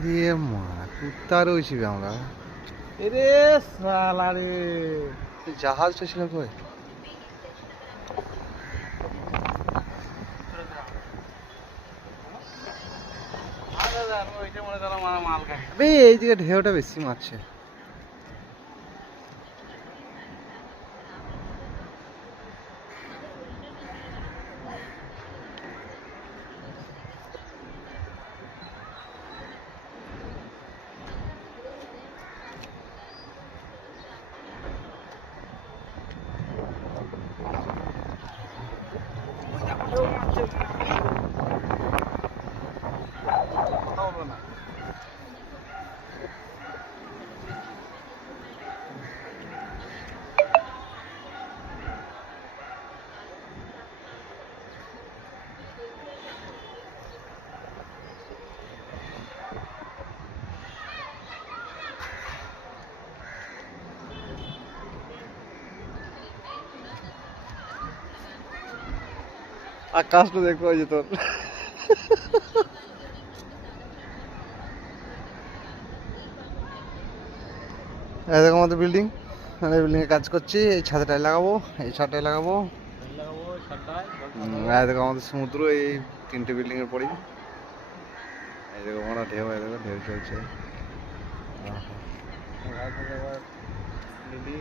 রে মা, কুত্তার হয়েছি আমরা। এরে শালা রে, জাহাজটা ছিল কই? ওইটা মনে করো মাল খাই। আবে এইদিকে ঢেউটা বেশি মারছে। কথা বলবো না। আকাশটা দেখতে পাই যে তোর। এরকম আমাদের বিল্ডিং, মানে বিল্ডিংয়ে কাজ করছি। এই ছাদটায় লাগাবো, এই ছাদটায় লাগাবো। লাগাবো সাতটায়। এরকম আমাদের সমুদ্র এই 3টে বিল্ডিংয়ের পরেই। এই দেখো আমরা ঢেউ, এই দেখো ঢেউ চলছে। লিলি